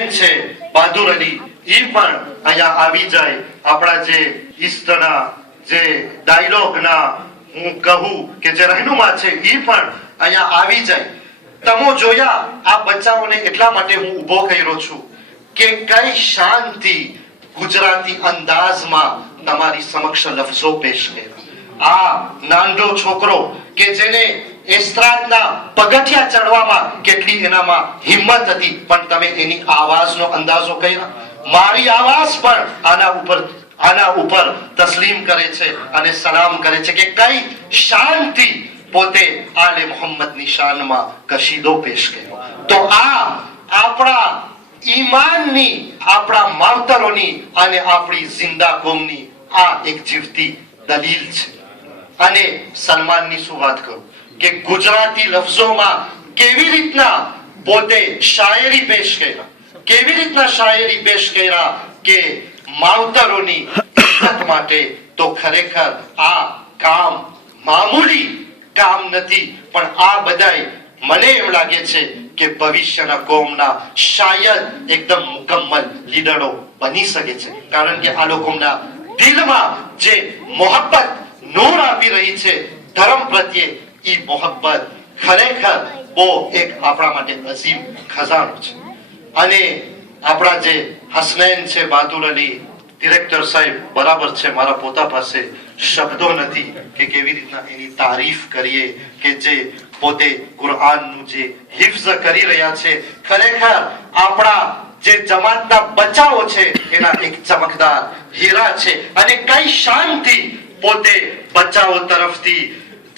હસનૈન છે, બહાદુર અલી, ઈ પણ અહીંયા આવી જાય. આપણા જે ઈસ્ટના જે ડાયલોગના હું કહું કે જે રહેનુમા છે ઈ પણ અહીંયા આવી જાય. તમો જોયા આ બચ્ચાઓને એટલા માટે હું ઊભો કર્યો છું કે કઈ શાંતિ ગુજરાતી અંદાજમાં તમારી સમક્ષ લફ્ઝો પેશ કર્યા. આ નાનડો છોકરો કે જેને એસ્ત્રાદના પગથિયા ચડવામાં કેટલી એનામાં હિંમત હતી, પણ તમે એની આવાજનો અંદાજો કર્યા. મારી આવાજ પણ આના ઉપર તસ્લીમ કરે છે અને સલામ કરે છે કે કઈ શાંતિ પોતે આલે મોહમ્મદની શાનમાં કશીદો પેશ કર્યો. તો આ આપણા ઈમાનની, આપણા માવતરોની અને આપણી જિંદા કોમની આ એક જીવતી દલીલ છે. અને સલમાનની શું વાત કરું કે ગુજરાતી લફ્ઝોમાં કેવી રીતના પોતે શાયરી પેશ કર્યા, કેવી રીતના શાયરી પેશ કર્યા કે માવતરોની ઇજ્જત માટે. તો ખરેખર આ કામ મામૂલી કામ નથી, પણ આ બધાય મને એમ લાગે છે કે ભવિષ્યના કોમના શાયદ એકદમ મુકમ્મલ લીડરો બની શકે છે. કારણ કે આ લોકોના દિલમાં જે મોહબ્બત નૂર આપી રહી છે ધર્મ પ્રત્યે, ઈ મોહબ્બત ખરેખર બહુ એક આપણા માટે અઝીમ ખજાનો છે. અને આપણા જે હસનૈન છે, બહાદુર અલી, ડિરેક્ટર સાહેબ, બરાબર છે, મારા પોતા પાસે શબ્દો નથી કે કેવી રીતના એની તારીફ કરીએ કે જે પોતે કુરઆનનું જે હિફ્ઝ કરી રહ્યા છે. ખરેખર આપણા જે જમાતના બચ્ચાઓ છે એના એક ચમકદાર હીરા છે. અને કઈ શાંતિ પોતે બચ્ચાઓ તરફથી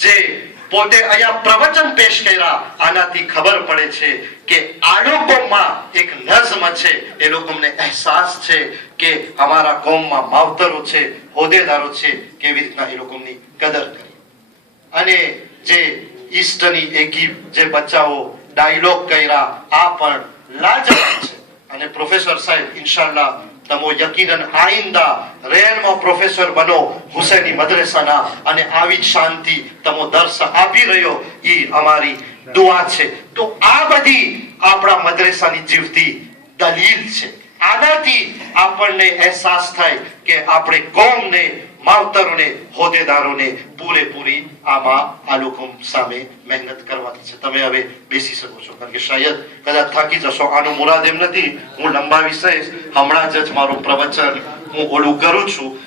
જે પોતે અહીંયા પ્રવચન પેશ કર્યા, આનાથી ખબર પડે છે કે આ લોકોમાં એક નઝમ છે. એ લોકોને અહેસાસ છે કે અમારા કોમમાં માવતરો છે, હોદ્દેદારો છે, કેવી રીતના એ લોકોની કદર કરી. અને જે ઈસ્ટની એકી જે બચ્ચાઓ ડાયલોગ કર્યા, આ પણ લાજવાબ છે. અને પ્રોફેસર સાહેબ, ઇન્શાલ્લાહ તમો યકીનન આઈંદા રેનમાં પ્રોફેસર બનો હુસૈની મદ્રેસાના, અને આવી જ શાંતિ તમો દર્શ આપી રહ્યો, ઈ અમારી દુઆ છે. તો આ બધી આપણા મદ્રેસાની જીવતી દલીલ છે. આનાથી આપણને અહેસાસ થાય કે આપણે કોમને, માવતરોને, હોદ્દેદારોને પૂરેપૂરી આમાં આ લોકો સામે મહેનત કરવાની છે. તમે હવે બેસી શકો છો, કારણ કે શાયદ કદાચ થાકી જશો. આનો મુરાદ એમ નથી હું લંબાવી સહીશ, હમણાં જ મારું પ્રવચન હું ઓલું કરું છું